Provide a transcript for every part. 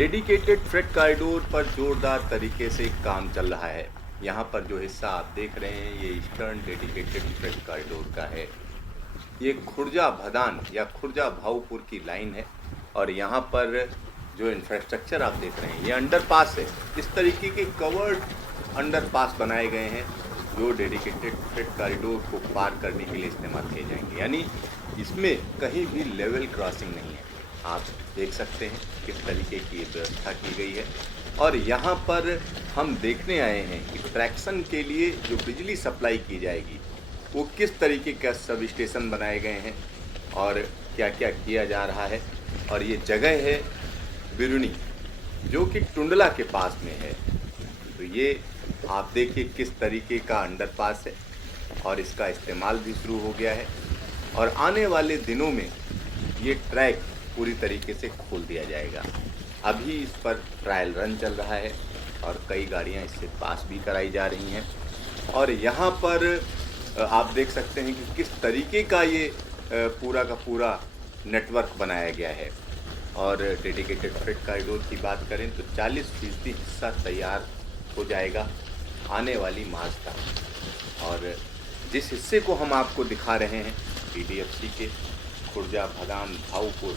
Dedicated freight corridor पर जोरदार तरीके से काम चल रहा है। यहाँ पर जो हिस्सा आप देख रहे हैं ये ईस्टर्न डेडिकेटेड फ्रेट कॉरिडोर का है। ये खुर्जा भदान या खुर्जा भाऊपुर की लाइन है और यहाँ पर जो इंफ्रास्ट्रक्चर आप देख रहे हैं ये अंडरपास है। इस तरीके के कवर्ड अंडरपास बनाए गए हैं जो डेडिकेटेड फ्रेट कॉरिडोर को पार करने के लिए इस्तेमाल किए जाएंगे, यानी इसमें कहीं भी लेवल क्रॉसिंग नहीं है। आप देख सकते हैं किस तरीके की व्यवस्था की गई है। और यहाँ पर हम देखने आए हैं कि ट्रैक्शन के लिए जो बिजली सप्लाई की जाएगी वो किस तरीके का सब स्टेशन बनाए गए हैं और क्या क्या किया जा रहा है। और ये जगह है बिरुनी जो कि टुंडला के पास में है। तो ये आप देखिए किस तरीके का अंडरपास है और इसका इस्तेमाल भी शुरू हो गया है और आने वाले दिनों में ये ट्रैक पूरी तरीके से खोल दिया जाएगा। अभी इस पर ट्रायल रन चल रहा है और कई गाड़ियां इससे पास भी कराई जा रही हैं। और यहाँ पर आप देख सकते हैं कि किस तरीके का ये पूरा का पूरा नेटवर्क बनाया गया है। और डेडिकेटेड फ्रेट कॉरिडोर की बात करें तो 40% हिस्सा तैयार हो जाएगा आने वाली मार्च तक। और जिस हिस्से को हम आपको दिखा रहे हैं PDFC के खुर्जा भदान भाऊपुर,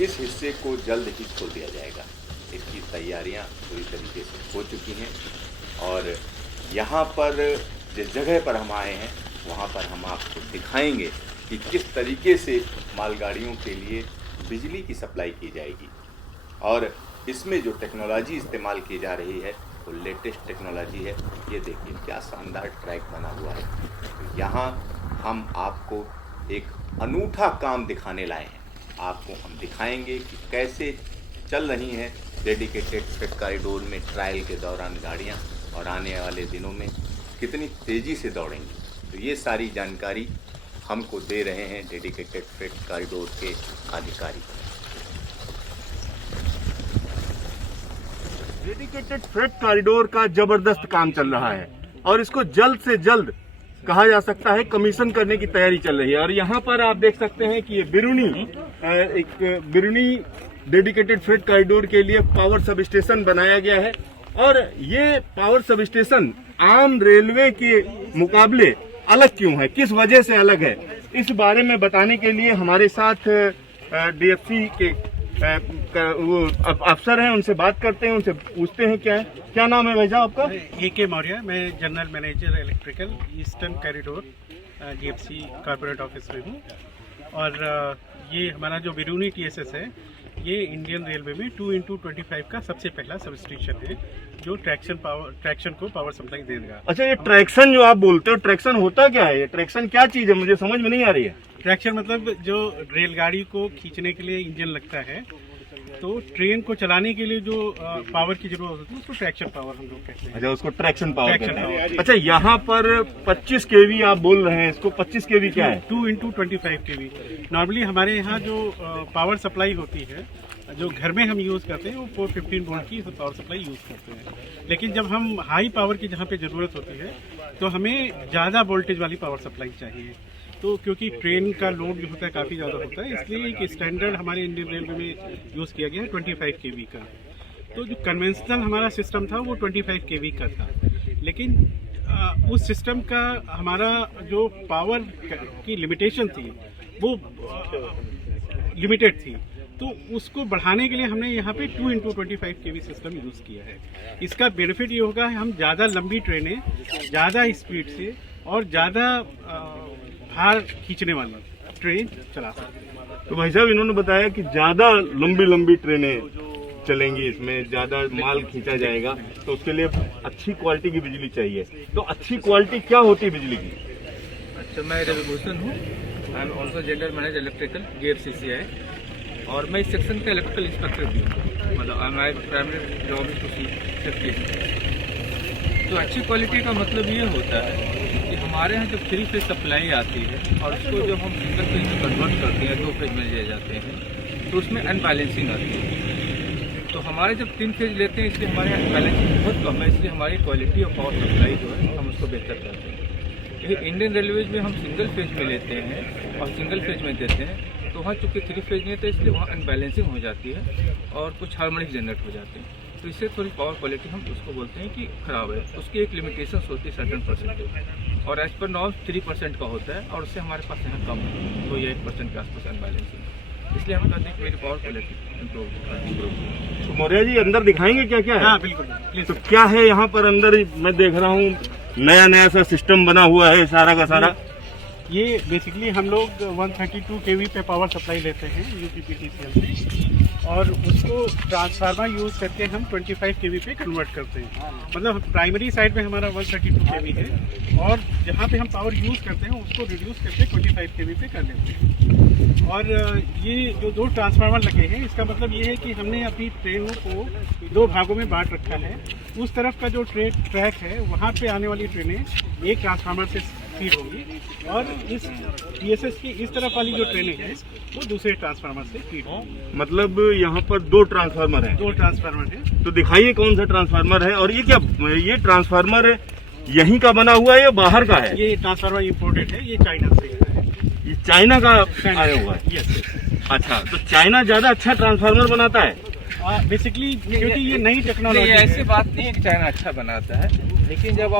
इस हिस्से को जल्द ही खोल दिया जाएगा। इसकी तैयारियां पूरी तरीके से हो चुकी हैं और यहाँ पर जिस जगह पर हम आए हैं वहाँ पर हम आपको दिखाएंगे कि किस तरीके से मालगाड़ियों के लिए बिजली की सप्लाई की जाएगी। और इसमें जो टेक्नोलॉजी इस्तेमाल की जा रही है वो लेटेस्ट टेक्नोलॉजी है। ये देखिए क्या शानदार ट्रैक बना हुआ है। तो यहाँ हम आपको एक अनूठा काम दिखाने लाए हैं। आपको हम दिखाएंगे कि कैसे चल रही हैं डेडिकेटेड फ्रेट कॉरिडोर में ट्रायल के दौरान गाड़ियाँ और आने वाले दिनों में कितनी तेज़ी से दौड़ेंगी। तो ये सारी जानकारी हमको दे रहे हैं डेडिकेटेड फ्रेट कॉरिडोर के अधिकारी। डेडिकेटेड फ्रेट कॉरिडोर का जबरदस्त काम चल रहा है और इसको जल्द से जल्द कहा जा सकता है कमीशन करने की तैयारी चल रही है। और यहाँ पर आप देख सकते हैं कि ये बिरुनी डेडिकेटेड फ्रेट कॉरिडोर के लिए पावर सब स्टेशन बनाया गया है। और ये पावर सब स्टेशन आम रेलवे के मुकाबले अलग क्यों है, किस वजह से अलग है, इस बारे में बताने के लिए हमारे साथ DFC के वो अफसर हैं, उनसे बात करते हैं, उनसे पूछते हैं क्या नाम है भाई साहब आपका? AK मौर्य, मैं general manager electrical eastern corridor DFC corporate office में हूँ। और ये हमारा जो बिरुनी TSS है ये इंडियन रेलवे में 2x25 का सबसे पहला सब स्टेशन है जो ट्रैक्शन को पावर सप्लाई देगा। अच्छा, ये ट्रैक्शन जो आप बोलते हो, ट्रैक्शन होता क्या है? ये ट्रैक्शन क्या चीज है, मुझे समझ में नहीं आ रही है। ट्रैक्शन मतलब जो रेलगाड़ी को खींचने के लिए इंजन लगता है, तो ट्रेन को चलाने के लिए जो पावर की जरूरत होती है उसको ट्रैक्शन पावर हम लोग कहते हैं। अच्छा, उसको ट्रैक्शन पावर कहते हैं। अच्छा, यहाँ पर 25 kV आप बोल रहे हैं, इसको 25 kV क्या है? 2x25 kV। नॉर्मली हमारे यहाँ जो पावर सप्लाई होती है जो घर में हम यूज़ करते हैं वो 415 वोल्ट की पावर सप्लाई यूज़ करते हैं। लेकिन जब हम हाई पावर की जहाँ पे ज़रूरत होती है तो हमें ज़्यादा वोल्टेज वाली पावर सप्लाई चाहिए। तो क्योंकि ट्रेन का लोड जो होता है काफ़ी ज़्यादा होता है, इसलिए एक स्टैंडर्ड हमारे इंडियन रेलवे में यूज़ किया गया है 25 kV का। तो जो कन्वेंशनल हमारा सिस्टम था वो 25 kV का था, लेकिन उस सिस्टम का हमारा जो पावर की लिमिटेशन थी वो लिमिटेड थी। तो उसको बढ़ाने के लिए हमने यहाँ पे 2x25 kV सिस्टम यूज़ किया है। इसका बेनिफिट ये होगा हम ज़्यादा लंबी ट्रेनें ज़्यादा स्पीड से और ज़्यादा भार खींचने वाली ट्रेन चला सकते हैं। तो भाई साहब इन्होंने बताया कि ज्यादा लंबी ट्रेनें चलेंगी, इसमें ज्यादा माल खींचा जाएगा, तो उसके लिए अच्छी क्वालिटी की बिजली चाहिए। तो अच्छी क्वालिटी क्या होती है बिजली की? अच्छा, मैं रविभूषण हूँ, I am also general manager electrical GFCCI और मैं इस सेक्शन का इलेक्ट्रिकल इंस्पेक्टर भी हूँ। मतलब my primary job is to see safety. तो अच्छी क्वालिटी का मतलब ये होता है कि हमारे यहाँ जब 3 फेज सप्लाई आती है और उसको जब हम सिंगल फेज में कन्वर्ट करते हैं, 2 फेज में ले जाते हैं, तो उसमें अनबैलेंसिंग आती है। तो हमारे जब 3 फेज लेते हैं इसलिए हमारे यहाँ अनबैलेंसिंग बहुत कम है, इसलिए हमारी क्वालिटी और पावर सप्लाई जो है हम उसको बेहतर करते हैं। इंडियन रेलवेज में हम सिंगल फेज में लेते हैं और सिंगल फेज में देते हैं, तो वहाँ चूँकि 3 फेज नहीं है तो इसलिए वहाँ अनबैलेंसिंग हो जाती है और कुछ हार्मोनिक जनरेट हो जाते हैं, तो इससे थोड़ी पावर क्वालिटी हम उसको बोलते हैं कि ख़राब है। उसकी एक लिमिटेशन होती है सर्टन परसेंटेज, और एज पर नॉर्म 3% का होता है, और उससे हमारे पास यहाँ कम है, तो ये 1% के आसपास अनबैलेंसिंग है, इसलिए हम कहते हैं कि मेरी पावर क्वालिटी इम्प्रूव। तो मौर्य जी अंदर दिखाएंगे क्या क्या है? हाँ बिल्कुल प्लीज। तो क्या है यहाँ पर अंदर? मैं देख रहा हूँ नया नया सा सिस्टम बना हुआ है सारा का सारा। ये बेसिकली हम लोग 132 kV पे पावर सप्लाई लेते हैं यूपीपीटीसीएल से, और उसको ट्रांसफार्मर यूज़ करके हम 25 kV पे कन्वर्ट करते हैं। मतलब प्राइमरी साइड में हमारा 132 kV है, और जहाँ पे हम पावर यूज़ करते हैं उसको रिड्यूस करके 25 kV पे कर लेते हैं। और ये जो 2 ट्रांसफार्मर लगे हैं, इसका मतलब ये है कि हमने अपनी ट्रेनों को 2 भागों में बांट रखा है। उस तरफ का जो ट्रैक है वहाँ पे आने वाली ट्रेनें एक ट्रांसफार्मर से फीड होगी, और इस टीएसएस की इस तरफ वाली जो ट्रेनें हैं वो दूसरे ट्रांसफार्मर से फीड होगी। मतलब यहाँ पर 2 ट्रांसफार्मर हैं। 2 ट्रांसफार्मर है। तो दिखाइए कौन सा ट्रांसफार्मर है, और ये क्या, ये ट्रांसफार्मर यहीं का बना हुआ है या बाहर का है? ये ट्रांसफार्मर इम्पोर्टेड है, ये चाइना से है। ये चाइना का आया हुआ है? यस। अच्छा, तो चाइना ज्यादा अच्छा ट्रांसफार्मर बनाता है बेसिकली, क्योंकि ये नई टेक्नोलॉजी है। ऐसी बात नहीं है कि चाइना अच्छा बनाता है, लेकिन जब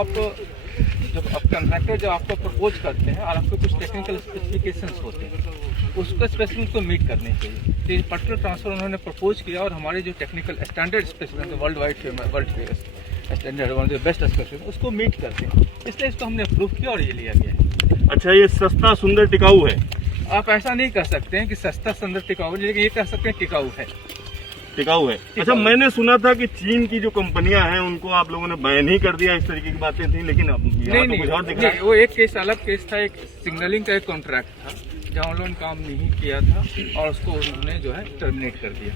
कंट्रैक्टर जब आपको प्रपोज करते हैं और आपको कुछ टेक्निकल स्पेसिफिकेशंस होते हैं, उसको स्पेसिफिकेशन को मीट करने चाहिए। तो ये पर्टिकुलर ट्रांसफर उन्होंने प्रपोज किया, और हमारे जो technical standard specification world wide standard one of the best specification उसको मीट करते हैं, इसलिए इसको हमने अप्रूव किया और ये लिया गया है। अच्छा, ये सस्ता सुंदर टिकाऊ है? आप ऐसा नहीं कह सकते हैं कि सस्ता सुंदर टिकाऊ, लेकिन ये कह सकते हैं टिकाऊ है। टिकाऊ है। अच्छा, मैंने सुना था कि चीन की जो कंपनियां हैं उनको आप लोगों ने बैन ही कर दिया, इस तरीके की बातें थी, लेकिन अब यहाँ तो कुछ और दिख रहा है। वो एक केस अलग केस था, एक सिग्नलिंग का एक कॉन्ट्रैक्ट था जहाँ उन्होंने काम नहीं किया था और उसको उन्होंने जो है टर्मिनेट कर दिया।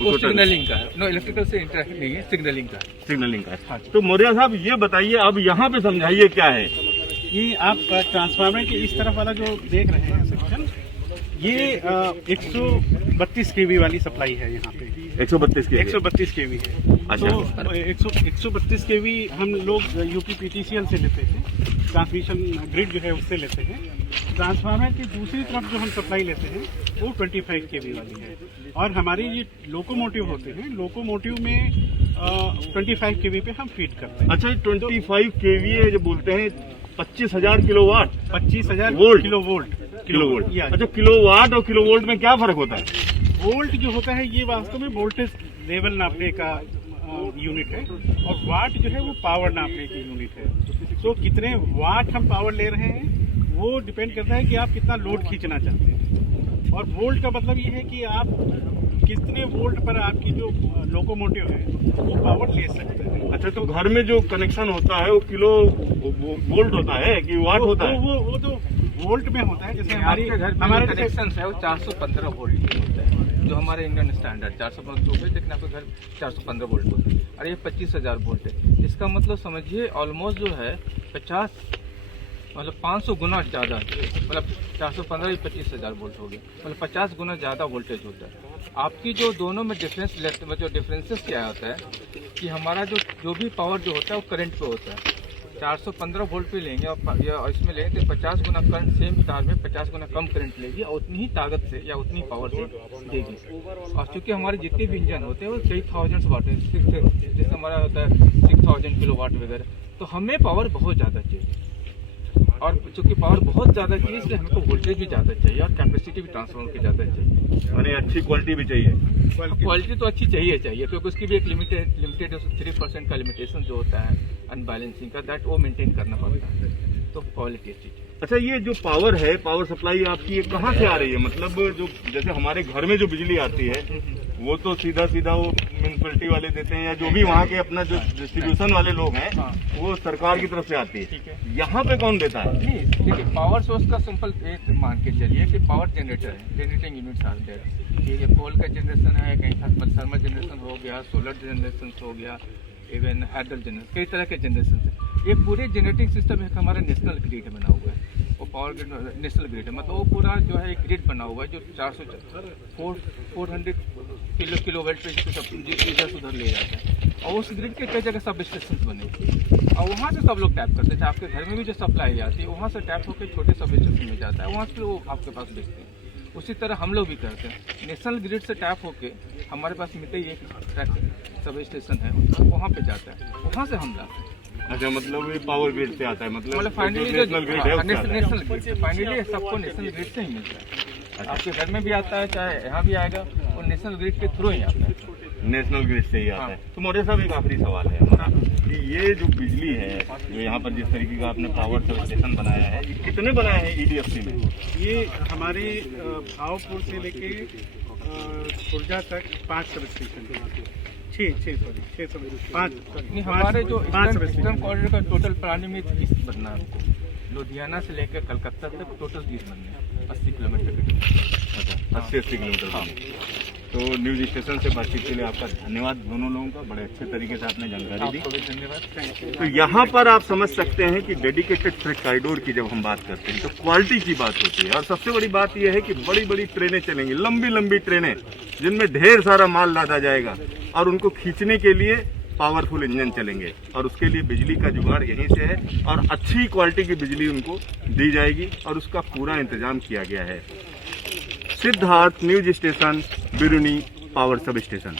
वो सिग्नलिंग का है, नो इलेक्ट्रिकल से इंटरेक्ट नहीं है, सिग्नलिंग का है। सिग्नलिंग का है। हाँ। तो मौर्य साहब ये बताइए, अब यहाँ पे समझाइए क्या है ये आप ट्रांसफार्मर के इस तरफ वाला जो देख रहे हैं सेक्शन, ये 132 kV वाली सप्लाई है। यहाँ पे 132 के 132 kV है। अच्छा। तो 132 kV हम लोग यूपीपीटीसीएल से लेते हैं, ट्रांसमिशन ग्रिड जो है उससे लेते हैं। ट्रांसफार्मर की दूसरी तरफ जो हम सप्लाई लेते हैं वो 25 kV वाली है, और हमारे ये लोकोमोटिव होते हैं, लोकोमोटिव में 25 kV पे हम फीड करते हैं। अच्छा, 25 kVA जो बोलते हैं 25,000 किलोवाट, 25,000 वोल्ट, किलोवोल्ट। अच्छा, किलोवाट और किलोवोल्ट में क्या फर्क होता है? वोल्ट जो होता है ये वास्तव में वोल्टेज लेवल नापने का यूनिट है, और वाट जो है वो पावर नापने की यूनिट है। तो कितने वाट हम पावर ले रहे हैं वो डिपेंड करता है कि आप कितना लोड खींचना चाहते हैं, और वोल्ट का मतलब ये है कि आप कितने वोल्ट पर आपकी जो लोकोमोटिव है वो पावर ले सकते हैं। अच्छा, तो घर में जो कनेक्शन होता है वो किलो वोल्ट होता है कि वाट होता है? वो तो वोल्ट में होता है। जैसे हमारे घर में हमारे कनेक्शन है वो 415 वोल्ट की होता है, जो हमारे इंडियन स्टैंडर्ड 415 वोल्ट है, लेकिन आपके घर 415 वोल्ट होता है, और ये 25,000 वोल्ट है। इसका मतलब समझिए ऑलमोस्ट जो है 500 गुना ज़्यादा, मतलब 415 ही 25,000 वोल्ट हो गया, मतलब 50 गुना ज़्यादा वोल्टेज होता है। आपकी जो दोनों में जो डिफरेंसेस क्या होता है कि हमारा जो भी पावर जो होता है वो करंट पे होता है। 415 वोल्ट पे लेंगे और इसमें लेंगे तो 50 गुना करंट सेम तार में 50 गुना कम करंट लेगी, और उतनी ही ताकत से या उतनी पावर से देगी। और चूँकि हमारे जितने भी इंजन होते हैं वो कई थाउजेंड्स वाट है, जैसे हमारा होता है 6000 किलो वाट वगैरह, तो हमें पावर बहुत ज़्यादा चाहिए, और चूँकि पावर बहुत ज़्यादा चाहिए इसलिए हमको वोल्टेज भी ज़्यादा चाहिए और कैपेसिटी भी ट्रांसफार्मर की ज़्यादा चाहिए, यानी अच्छी क्वालिटी भी चाहिए। क्वालिटी तो अच्छी चाहिए क्योंकि उसकी भी एक लिमिटेड 3% का लिमिटेशन जो होता है अनबैलेंसिंग का, दैट वो मेंटेन करना पड़ता है, तो क्वालिटी अच्छी चाहिए। अच्छा, ये जो पावर है, पावर सप्लाई आपकी ये कहाँ से आ रही है? मतलब जो जैसे हमारे घर में जो बिजली आती है वो तो सीधा वो म्यूनसिपैलिटी वाले देते हैं, या जो भी वहाँ के अपना जो डिस्ट्रीब्यूशन वाले लोग हैं वो सरकार की तरफ से आती है। ठीक है, यहाँ पे कौन देता है? नहीं, देखिए पावर सोर्स का सिंपल एक मान के चलिए कि पावर जनरेटर है, जनरेटिंग यूनिट्स आर देयर। ये कोल का जनरेशन है, कहीं थर्मल जनरेशन हो गया, सोलर जनरेशन हो गया, इवन हाइड्रो जनरेशन, कई तरह के जनरेशन है। ये पूरे जनरेटिंग सिस्टम एक हमारा नेशनल ग्रिड बना हुआ है, वो पावर ग्रिड नेशनल ग्रिड है, मतलब वो पूरा जो है एक ग्रिड बना हुआ है जो 400 किलोवाट पे इधर उधर ले जाता है, और उस ग्रिड के कई जगह सब स्टेशन बने, और वहाँ से सब लोग टैप करते हैं। आपके घर में भी जो सप्लाई आती है वहाँ से टैप होकर छोटे सब स्टेशन में जाता है, वहाँ से वो आपके पास बेचते हैं। उसी तरह हम लोग भी करते हैं। नेशनल ग्रिड से टैप होके हमारे पास मिट्टी एक सब स्टेशन है, वहाँ पे जाता है, वहाँ से हम लाते हैं। अच्छा, मतलब ये पावर ग्रिड से आता है, मतलब फाइनली नेशनल ग्रिड है उससे आता है। नेशनल ग्रिड से फाइनली सबको नेशनल ग्रिड से ही मिलता है। आपके घर में भी आता है, चाहे यहाँ भी आएगा, और नेशनल ग्रिड के थ्रू ही आता है। नेशनल ग्रिड से ही आता है। तो मौर्य साहब, एक आखिरी सवाल है कि ये जो बिजली है, जो यहाँ पर जिस तरीके का आपने पावर सब स्टेशन बनाया है, ये कितने बनाए हैं ईडीएफसी में? ये हमारे भावपुर से लेके खुर्जा तक 5 सब स्टेशन, 5 नहीं, हमारे जो ईस्टर्न कॉरिडोर का टोटल प्लानिंग में 30 बनना है हमको। लुधियाना से लेकर कलकत्ता तक टोटल 30 बनने हैं, 80 किलोमीटर के। अच्छा, 80 किलोमीटर। तो न्यूज स्टेशन से बातचीत के लिए आपका धन्यवाद दोनों लोगों का, बड़े अच्छे तरीके से आपने जानकारी दी। आपको भी धन्यवाद। तो यहाँ पर आप समझ सकते हैं कि डेडिकेटेड फ्रेट कॉरिडोर की जब हम बात करते हैं तो क्वालिटी की बात होती है, और सबसे बड़ी बात यह है कि बड़ी बड़ी ट्रेनें चलेंगी, लंबी लंबी ट्रेनें जिनमें ढेर सारा माल लादा जाएगा, और उनको खींचने के लिए पावरफुल इंजन चलेंगे, और उसके लिए बिजली का जुगाड़ यहीं से है, और अच्छी क्वालिटी की बिजली उनको दी जाएगी, और उसका पूरा इंतजाम किया गया है। Siddharth, news station, Biruni power sub station.